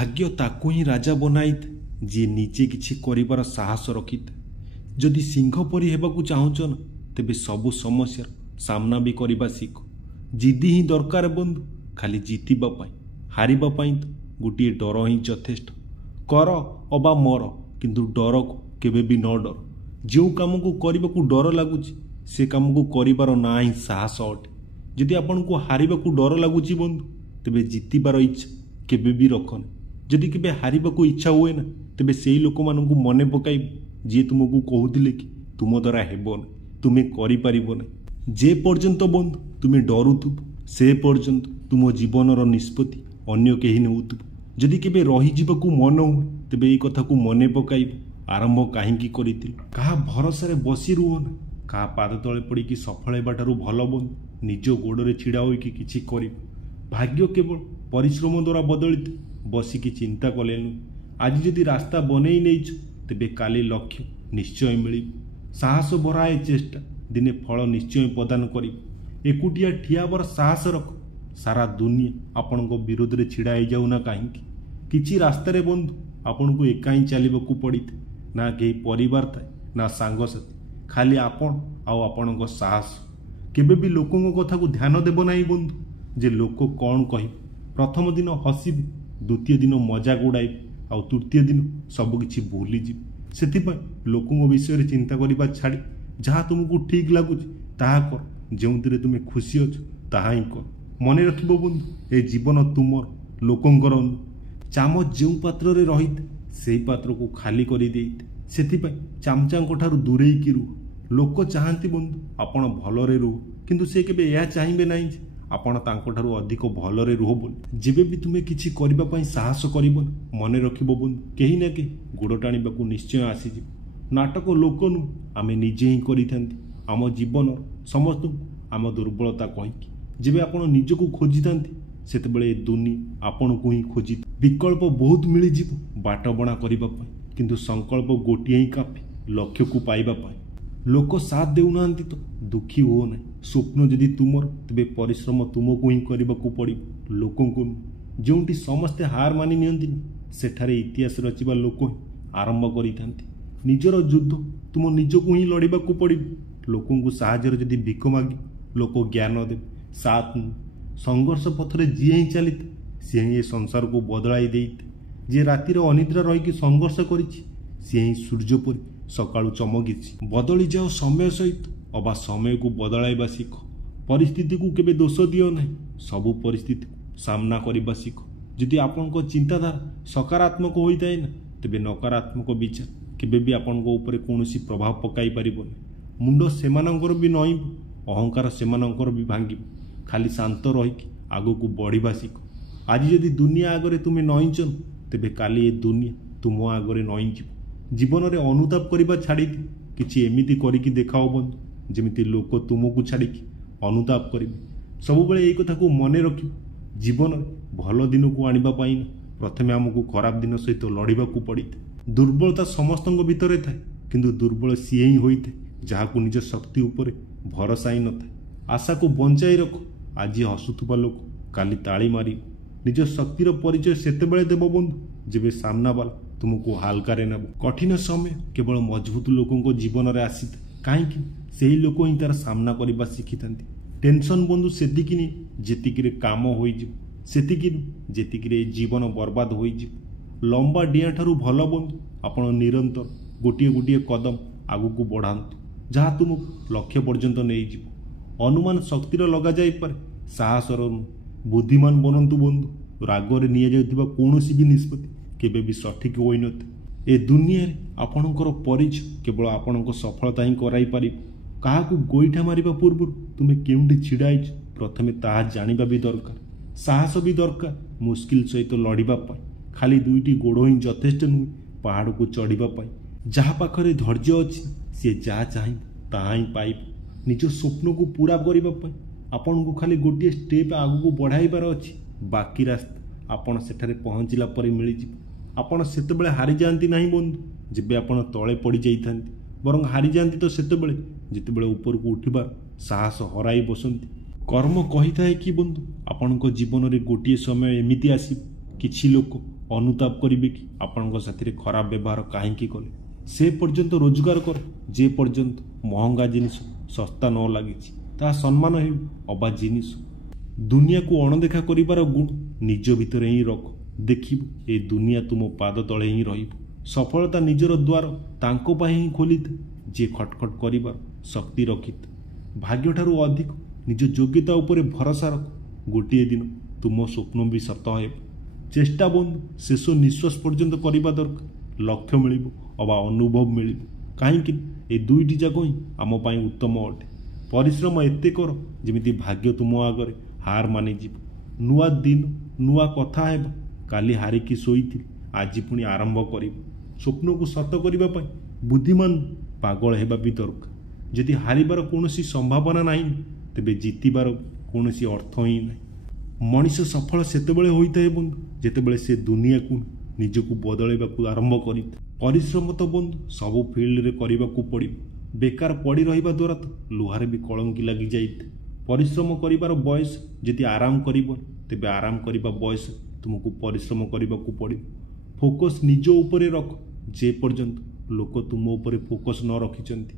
भाग्य ताकू ही राजा बनाई जी निजे किछि करिबार साहस रखिथे। जदि सिंह परी हेबाकू चाहूच न तेबे सबु समस्या सामना भी करबा सीख। जिद्दी ही दरकार बंधु, खाली जीतिबा पाई, हारिबा पाई तो गोटे डर ही यथेष्ट। कर अबा मर, किंतु डर को केबे भी न डर। जो काम को करबाकू डर लगुच से काम को करिबार ना ही साहस अटे। जदि आपन को हारिबाकू डर लगुच बंधु, तेबे जीतिबार इच्छा केबे भी रखन। जदि केबे हारिबाकू इच्छा हुए ना, तेबे सेई लोक मानकू मने पकाइब जे तुमको कहूतिले कि तुम द्वारा हेबो ना, तुमे करि पारिबो ना। जे पर्यंत बंधु तुमे डरुथुब से पर्यंत तुम जीवनर निष्पत्ति अन्य केही नेउथुब। जदि केबे रही जीवाकू मन हुए, तेबे एई कथा को मने पकाइब आरंभ काहींकी करिथिल। कहा भरोसा रे बसी रुहो ना, कहा पाद तळे पड़ी कि सफल हेबाटारू भल बंधु निज गोड़े छिड़ा होई कि किछि करिब। भाग्य केवल परिश्रम द्वारा बदलित बसिकी चिंता कलेनु। आज जदि रास्ता बनई नहीं तेबे काली लक्ष्य निश्चय मिल। साहस भराए चेष्टा दिने फल निश्चय प्रदान कर। एकुटिया ठियाबर साहस रख। सारा दुनिया आपण विरोध में छिड़ा हो जाऊ ना कहीं। किछि रास्ता रे बंधु आपण को एका ही चलवाकू पड़ी ना कहीं परिवार थाए ना सांगसाथी, खाली आपण आपण साहस। केबे भी लोकों कथा को ध्यान देव ना बंधु जे लोक कौन कह। प्रथम दिन हसबे, द्वितीय दिन मजाक उड़ाइबे, आउ तृतीय दिन सबकि भूलीजी। से लोकों विषय चिंता करने छाड़ी जहाँ तुमको ठीक लगुच ताहा कर। जो तुम्हें खुशी अच्छ ताहा ही कर। मन रखिब बंधु, ए जीवन तुमर लोकंकर चामच जो पात्र रे रही से पात्र को खाली कर देते। चामचांक ठारू दूरेकी रुह। लोक चाहती बंधु आपण भलरे रुह, किंतु से केबे यह चाहिए ना आपण तांको ठारू अधिक भलरे रुह बोली। जेबे भी तुम्हें किछि करिबा पई साहस करिबो ना, मने रखिबो बंधु केही ना केही गोड़ टाणीबाकू निश्चय आसीजिब। नाटक लोक नु आमे निजे ही करिथांती। आम जीवन समस्त आम दुर्बलता कहीकि जेबे आपण निजको खोजिथांती सेतेबेले दुनिया आपण को ही खोजी। विकल्प बहुत मिलिजिब बाट बणा करिबा पई, किंतु संकल्प गोटिए ही काफी लक्ष्य को पाइबा पई। लोक साथ देउना तो दुखी हो ना। स्वप्न जदि तुमर तेबे परिश्रम तुमको ही करबाकू पड़िबो, लोकों को। जोंटी समस्ते हार मानि नियंतिनि सेठारे इतिहास रचिबा लोक ही आरंभ करिथांती। निजर युद्ध तुम निजको ही लड़ाकू पड़िबो। लोकों को साहाय्य जदि भिख मागी लोक ज्ञान देव साथ संघर्ष पथरे जी ही चलते सी ही संसार को बदलाई देते। जे रातिर अनिद्रा रही संघर्ष करिछि सी ही सूर्य परी सकाळु चमकी। बदली जाओ समय सहित अबा समय को बदलाइबा सीख। परिस्थिति को केबे दोष दियो नहीं, सबु परिस्थिति को सामना करबा सीख। जदि आपनको चिंताधारा सकारात्मक होइताय ना, तेबे नकारात्मक विचार केबे भी आपनको ऊपर कोनोसी प्रभाव पकाई परिबो। मुंड सेमानंकर भी नईब, अहंकार सेमानंकर भी भांगिब। खाली शांत रहीकि आगो को बढ़िबा सीख। आज जदि दुनिया आगरे तुम्हें नईचन, तेबे काली ए दुनिया तुम आगरे नईजिब। जीवन रे अनुताप करबा छाड़ी किछि एमिति करिकि देखाओ बंधु जेमिति लोक तुमको छाड़िकी अनुताप करेंगे। सब बेले यही कथा को मन रख। जीवन भल दिन को आनिबा पाई ना प्रथमे आमको खराब दिन सहित लड़ाई को पड़ी। दुर्बलता समस्त भितर थाए, किंतु दुर्बल सी ही होते जहाँ निज शक्ति उपर भरोसा ही न था। आशा को बंचाई रख। आज हसुवा लोक काली ताली मार। निज शक्तिर परिचय सेतेबेले देव बंधु जेबे सामना वाला तुमको हालकारे नेब। कठिन समय केवल मजबूत लोकों जीवन में आसी था, कहीं से ही लोक ही तार सामना करने शिखी था। टेंशन बंधु सेतिकी जेतिकी काम होतिकी जीवन बर्बाद हो। लंबा डिया ठारू भल बंधु आपण निरंतर गोटे गोटे कदम आगू बढ़ातु जहाँ तुम लक्ष्य पर्यंत नहीं। अनुमान शक्तिर लगा जाई पारे, साहसर बुद्धिमान बनतु बंधु। रागरे निया कौनसी भी निष्पत्ति केबे भी सठिक होई नथे। ए दुनिया रे आपणकर परिचय केवल आपणक सफलता ही कराई पारिब। काहाकू गोईठा मारिबा पूर्व तुमे केउंठी छिड़ा आइछ प्रथमे ताहा जानिबा भी दरकार। साहस भी दरकार मुश्किल सहित लड़िबा पाई। खाली दुईटी गोड़ ही यथेष्ट नुहे पहाड़ को चढ़िबा पाई। जहाँ पाखरे धैर्य अच्छी सी जहाँ चाहे ताहा ही पाइब। निज स्वप्न को पूरा करबा पाई आपन को खाली गोटे स्टेप आगू बढ़ाइबार अच्छी। बाकी रास्ता आपन सेठारे पहुँचला परे मिलिजिब। आपण सेतेबेले हारी जाती नहीं बंधु जेबे आपण तले पड़ जाइथांती, बरं हारी जाती तो सेतेबेले जेतेबेले ऊपर को उठिबार साहस हराई बसंती। कर्म कही थाए कि बंधु आपणको जीवन रे गोटे समय एमिति आसी किछि लोक ଅନୁତାପ କରିବେ କି ଆପଣଙ୍କ ସାଥିରେ ଖରାପ ବ୍ୟବହାର କାହିଁକି କଲେ। ସେ ପର୍ଯ୍ୟନ୍ତ ରୋଜଗାର କର ଯେ ପର୍ଯ୍ୟନ୍ତ ମହଙ୍ଗା ଜିନିଷ ଶସ୍ତା ନ ଲାଗିଛି, ତାହା ସମ୍ମାନ ହେଉ ଅବା ଜିନିଷ। ଦୁନିଆକୁ ଅଣଦେଖା କରିବାର ଗୁଣ ନିଜ ଭିତରେ ହିଁ ରଖ, ଦେଖିବୁ ଏ ଦୁନିଆ ତୁମ ପାଦ ତଳେ ହିଁ ରହିବ। ସଫଳତା ନିଜର ଦ୍ୱାର ତାଙ୍କ ପାଇଁ ହିଁ ଖୋଲିଥାଏ ଯିଏ ଖଟଖଟ କରିବାର ଶକ୍ତି ରଖିଥାଏ। ଭାଗ୍ୟଠାରୁ ଅଧିକ ନିଜ ଯୋଗ୍ୟତା ଉପରେ ଭରସା ରଖ, ଗୋଟିଏ ଦିନ ତୁମ ସ୍ୱପ୍ନ ବି ସତ ହେବ। ଚେଷ୍ଟା ବନ୍ଧୁ ଶେଷ ନିଶ୍ୱାସ ପର୍ଯ୍ୟନ୍ତ କରିବା ଦରକାର। ଲକ୍ଷ୍ୟ ମିଳିବ ଅବା ଅନୁଭବ ମିଳିବ, କାହିଁକି ଏ ଦୁଇଟି ଯାକ ହିଁ ଆମ ପାଇଁ ଉତ୍ତମ ଅଟେ। ପରିଶ୍ରମ ଏତେ କର ଯେମିତି ଭାଗ୍ୟ ତୁମ ଆଗରେ ହାର ମାନିଯିବ। ନୂଆ ଦିନ ନୂଆ କଥା ହେବ, କାଲି ହାରିକି ଶୋଇଥିଲି ଆଜି ପୁଣି ଆରମ୍ଭ କରିବ। ସ୍ୱପ୍ନକୁ ସତ କରିବା ପାଇଁ ବୁଦ୍ଧିମାନ ପାଗଳ ହେବା ବି ଦରକାର। ଯଦି ହାରିବାର କୌଣସି ସମ୍ଭାବନା ନାହିଁ ତେବେ ଜିତିବାର କୌଣସି ଅର୍ଥ ହିଁ ନାହିଁ। ମଣିଷ ସଫଳ ସେତେବେଳେ ହୋଇଥାଏ ବନ୍ଧୁ ଯେତେବେଳେ ସେ ଦୁନିଆକୁ ନିଜକୁ ବଦଳାଇବାକୁ ଆରମ୍ଭ କରିଥାଏ। ପରିଶ୍ରମ ତ ବନ୍ଧୁ ସବୁ ଫିଲ୍ଡରେ କରିବାକୁ ପଡ଼ିବ। ବେକାର ପଡ଼ି ରହିବା ଦ୍ୱାରା ତ ଲୁହାରେ ବି କଳଙ୍କି ଲାଗିଯାଇଥାଏ। ପରିଶ୍ରମ କରିବାର ବୟସ ଯଦି ଆରାମ କରିବ ତେବେ ଆରାମ କରିବା ବୟସ ତୁମକୁ ପରିଶ୍ରମ କରିବାକୁ ପଡ଼ିବ। ଫୋକସ୍ ନିଜ ଉପରେ ରଖ ଯେ ପର୍ଯ୍ୟନ୍ତ ଲୋକ ତୁମ ଉପରେ ଫୋକସ୍ ନ ରଖିଛନ୍ତି।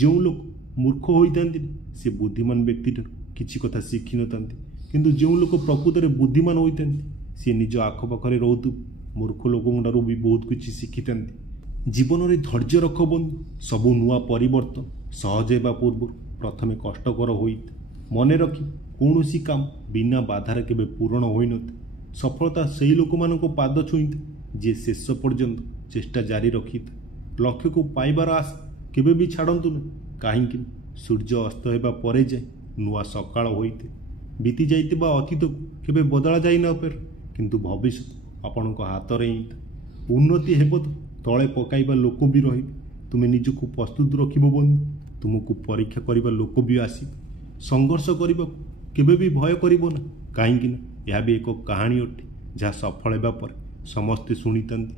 ଯେଉଁ ଲୋକ ମୂର୍ଖ ହୋଇଥାନ୍ତି ସେ ବୁଦ୍ଧିମାନ ବ୍ୟକ୍ତିଠାରୁ କିଛି କଥା ଶିଖିନଥାନ୍ତି, କିନ୍ତୁ ଯେଉଁ ଲୋକ ପ୍ରକୃତରେ ବୁଦ୍ଧିମାନ ହୋଇଥାନ୍ତି ସେ ନିଜ ଆଖପାଖରେ ରହୁଥିବା ମୂର୍ଖ ଲୋକଙ୍କଠାରୁ ବି ବହୁତ କିଛି ଶିଖିଥାନ୍ତି। ଜୀବନରେ ଧୈର୍ଯ୍ୟ ରଖ ବନ୍ଧୁ। ସବୁ ନୂଆ ପରିବର୍ତ୍ତନ ସହଜ ହେବା ପୂର୍ବରୁ ପ୍ରଥମେ କଷ୍ଟକର ହୋଇଥାଏ। ମନେ ରଖି କୌଣସି କାମ ବିନା ବାଧାରେ କେବେ ପୂରଣ ହୋଇନଥାଏ। ସଫଳତା ସେହି ଲୋକମାନଙ୍କ ପାଦ ଛୁଇଁଥାଏ ଯିଏ ଶେଷ ପର୍ଯ୍ୟନ୍ତ ଚେଷ୍ଟା ଜାରି ରଖିଥାଏ। ଲକ୍ଷ୍ୟକୁ ପାଇବାର ଆଶା କେବେ ବି ଛାଡ଼ନ୍ତୁ ନାହିଁ, କାହିଁକି ସୂର୍ଯ୍ୟ ଅସ୍ତ ହେବା ପରେ ଯାଏ ନୂଆ ସକାଳ ହୋଇଥାଏ। ବିତି ଯାଇଥିବା ଅତୀତକୁ କେବେ ବଦଳା ଯାଇ ନପାରେ, କିନ୍ତୁ ଭବିଷ୍ୟତ ଆପଣଙ୍କ ହାତରେ ହିଁ ଥାଏ। ଉନ୍ନତି ହେବ ତ ତଳେ ପକାଇବା ଲୋକ ବି ରହିବେ। ତୁମେ ନିଜକୁ ପ୍ରସ୍ତୁତ ରଖିବ ବନ୍ଧୁ, ତୁମକୁ ପରୀକ୍ଷା କରିବା ଲୋକ ବି ଆସିବେ। ସଂଘର୍ଷ କରିବାକୁ କେବେ ବି ଭୟ କରିବ ନା, କାହିଁକି ନା ଏହା ବି ଏକ କାହାଣୀ ଅଟେ ଯାହା ସଫଳ ହେବା ପରେ ସମସ୍ତେ ଶୁଣିଥାନ୍ତି।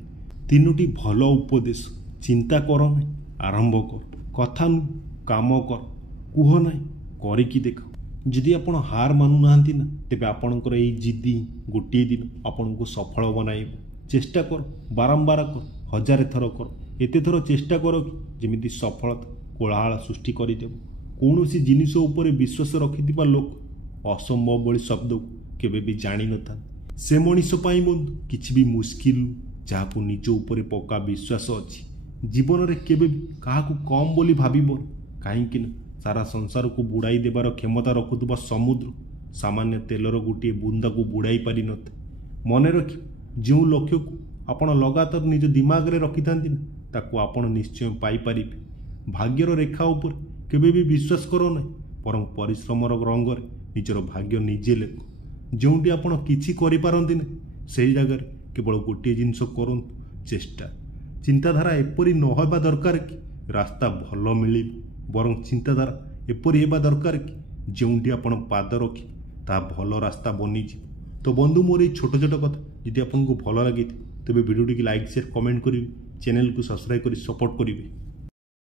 3ଟି ଭଲ ଉପଦେଶ। ଚିନ୍ତା କର ନାହିଁ, ଆରମ୍ଭ କର। କଥା ନୁହେଁ କାମ କର। କୁହ ନାହିଁ, କରିକି ଦେଖ। ଯଦି ଆପଣ ହାର ମାନୁନାହାନ୍ତି ନା ତେବେ ଆପଣଙ୍କର ଏହି ଜିଦି ଗୋଟିଏ ଦିନ ଆପଣଙ୍କୁ ସଫଳ ବନାଇବ। ଚେଷ୍ଟା କର, ବାରମ୍ବାର କର, 1000 ଥର କର। ଏତେ ଥର ଚେଷ୍ଟା କର କି ଯେମିତି ସଫଳତା କୋଳାହଳ ସୃଷ୍ଟି କରିଦେବ। କୌଣସି ଜିନିଷ ଉପରେ ବିଶ୍ୱାସ ରଖିଥିବା ଲୋକ ଅସମ୍ଭବ ଭଳି ଶବ୍ଦକୁ କେବେ ବି ଜାଣିନଥାନ୍ତି। ସେ ମଣିଷ ପାଇଁ ବନ୍ଧୁ କିଛି ବି ମୁସ୍କିଲ ଯାହାକୁ ନିଜ ଉପରେ ପକ୍କା ବିଶ୍ୱାସ ଅଛି। ଜୀବନରେ କେବେ ବି କାହାକୁ କମ୍ ବୋଲି ଭାବିବ, କାହିଁକି ନା ସାରା ସଂସାରକୁ ବୁଡ଼ାଇ ଦେବାର କ୍ଷମତା ରଖୁଥିବା ସମୁଦ୍ର ସାମାନ୍ୟ ତେଲର ଗୋଟିଏ ବୁନ୍ଦାକୁ ବୁଡ଼ାଇ ପାରିନଥାଏ। ମନେ ରଖି ଯେଉଁ ଲକ୍ଷ୍ୟକୁ ଆପଣ ଲଗାତାର ନିଜ ଦିମାଗରେ ରଖିଥାନ୍ତି ନା ତାକୁ ଆପଣ ନିଶ୍ଚୟ ପାଇପାରିବେ। ଭାଗ୍ୟର ରେଖା ଉପରେ କେବେ ବି ବିଶ୍ୱାସ କର ନାହିଁ, ବରଂ ପରିଶ୍ରମର ରଙ୍ଗରେ ନିଜର ଭାଗ୍ୟ ନିଜେ ଲେଖ। ଯେଉଁଠି ଆପଣ କିଛି କରିପାରନ୍ତି ନାହିଁ ସେହି ଜାଗାରେ କେବଳ ଗୋଟିଏ ଜିନିଷ କରନ୍ତୁ, ଚେଷ୍ଟା। ଚିନ୍ତାଧାରା ଏପରି ନ ହେବା ଦରକାର କି ରାସ୍ତା ଭଲ ମିଳିବ, ବରଂ ଚିନ୍ତାଧାରା ଏପରି ହେବା ଦରକାର କି ଯେଉଁଠି ଆପଣ ପାଦ ରଖିବେ ତାହା ଭଲ ରାସ୍ତା ବନିଯିବ। ତ ବନ୍ଧୁ ମୋର ଏଇ ଛୋଟ ଛୋଟ କଥା ଯଦି ଆପଣଙ୍କୁ ଭଲ ଲାଗିଥାଏ ତେବେ ଭିଡ଼ିଓଟିକୁ ଲାଇକ୍ ସେୟାର କମେଣ୍ଟ କରିବେ, ଚ୍ୟାନେଲକୁ ସବସ୍କ୍ରାଇବ୍ କରି ସପୋର୍ଟ କରିବେ।